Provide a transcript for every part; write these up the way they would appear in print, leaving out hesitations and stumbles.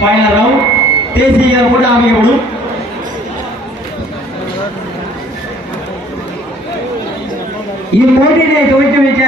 Final round தேசிய போட்டு அமைக்கப்படும். இப்போட்டியை துவக்கி வைக்க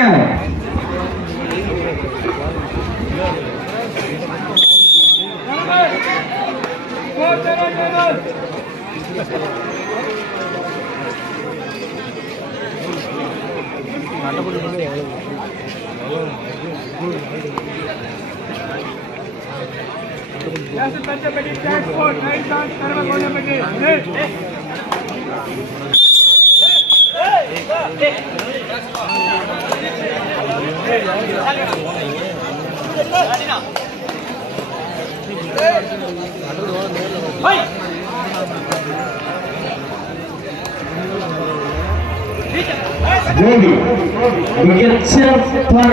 மிகச்சிறப்பான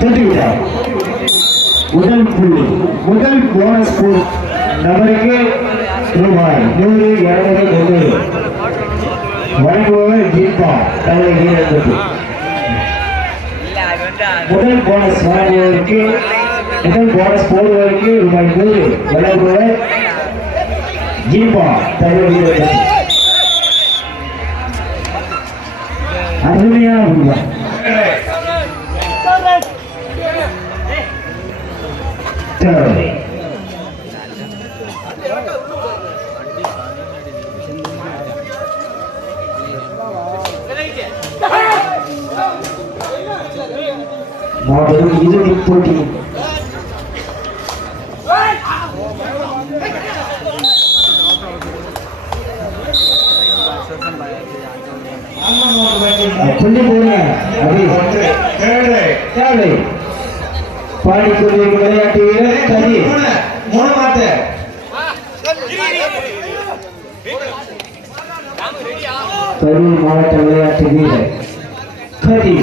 தட்டிவிட்டார். முதல் புள்ளி முதல் போனஸ் நபருக்கு ரூபாய் 100 வழங்குபவர் ஜீப்பா தலை வீரர்களுக்கு. முதல் போனஸ் வழங்குவதற்கு முதல் போனஸ் போடுவதற்கு ரூபாய் 100 வழங்குபவர் ஜீப்பா தலை வீரர்களுக்கு. அருமையான உருவம். இறுதிப் போட்டி புள்ளி போன பாடிக்கொண்டிருக்கும் விளையாட்டு வீரர் கதி கரூர் மாவட்ட விளையாட்டு வீரர் கதி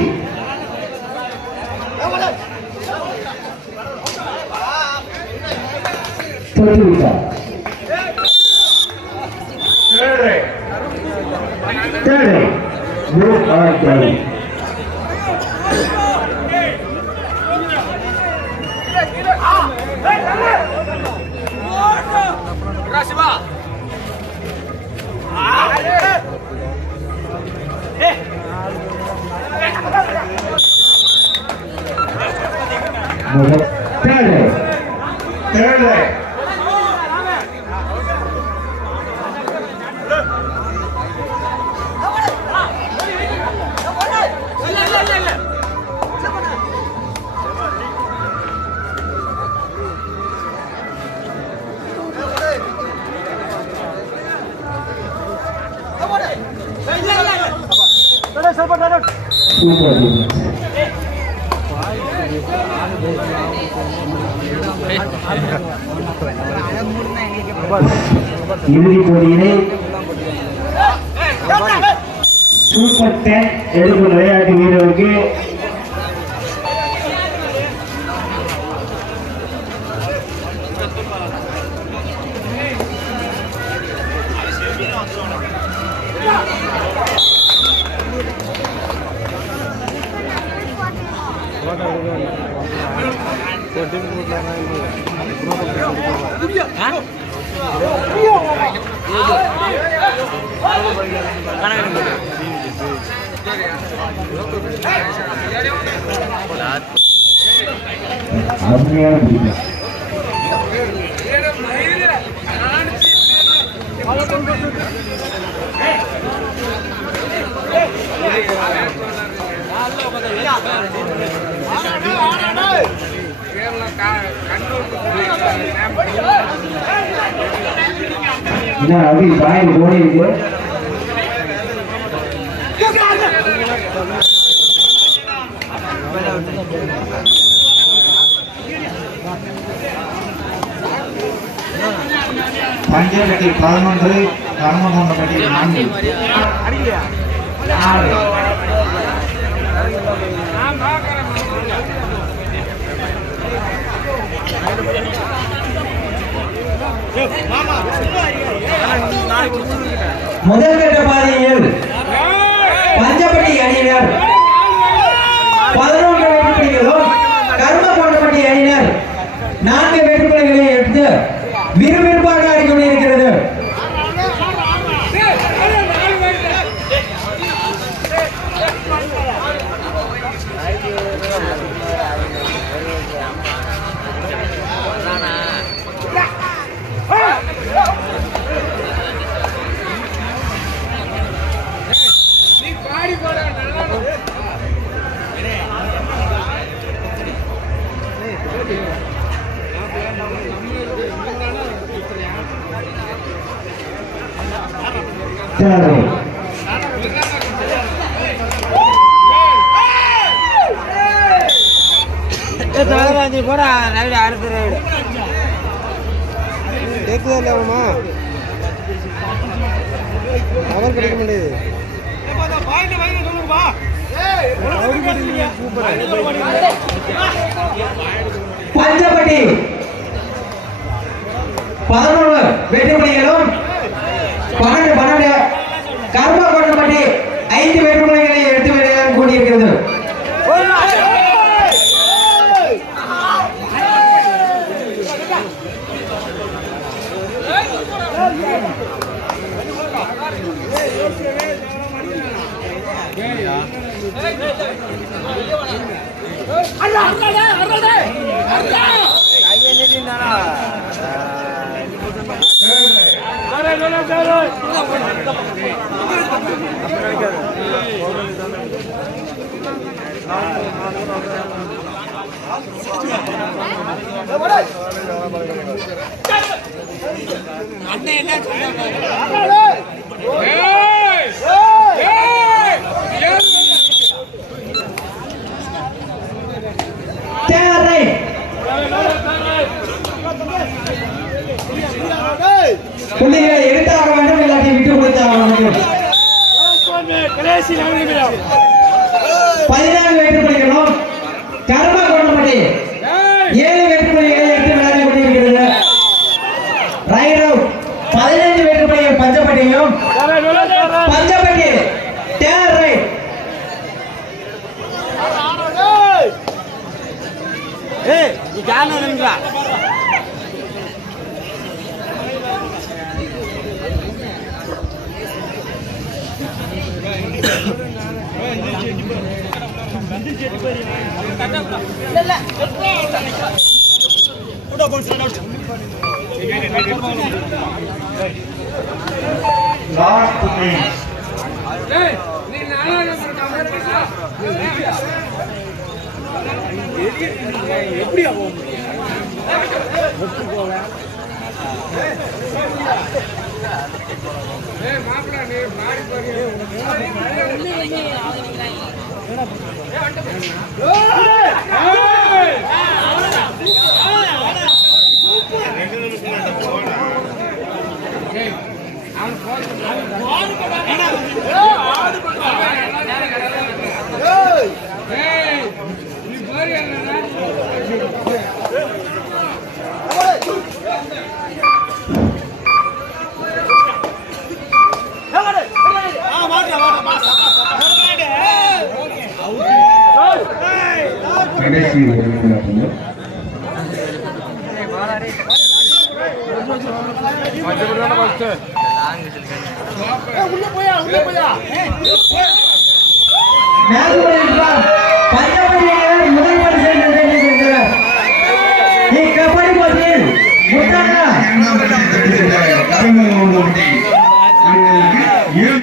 தொட்டுவிட்டார். இறுதி போட்டியிலே சூப்பர் 10 எடுக்கும் விளையாட்டு வீரருக்கு अभी बाहर घोड़े பஞ்சப்பட்டி 11 கர்மகொண்டப்பட்டி 4 முதல் கட்ட பாதையில் பஞ்சப்பட்டி அணியினர் 11 வெற்றி புள்ளிகளும் கர்மகொண்டப்பட்டி அணியினர் 4 வெற்றி புள்ளிகளை எடுத்து தேர்ட் கூட ரைடு அடுத்த ரைடு கேட்குதா அவர் கிடைக்க முடியாது பஞ்சப்பட்டி 11 வெற்றி புள்ளிகளும் 12 கர்மகோட்டப்பட்டி 5 வெற்றி புள்ளிகளை எடுத்து வெளியாக கூடியிருக்கிறது. புள்ளிகளை எடுத்தாக வேண்டும், இல்லாட்டி விட்டு கொடுத்தாக வேண்டும். 14 வெற்றி புள்ளிகளும் கர்மகோட்டப்பட்டி 7 வெற்றி புள்ளிகளை எடுத்து விளையாடி கொண்டிருக்கிறது. ரைட் அவுட் 15 வெற்றி புள்ளிகள் பஞ்சப்பட்டியும் Panchapatti third right. Last minute. Kabaddi போட்டியில்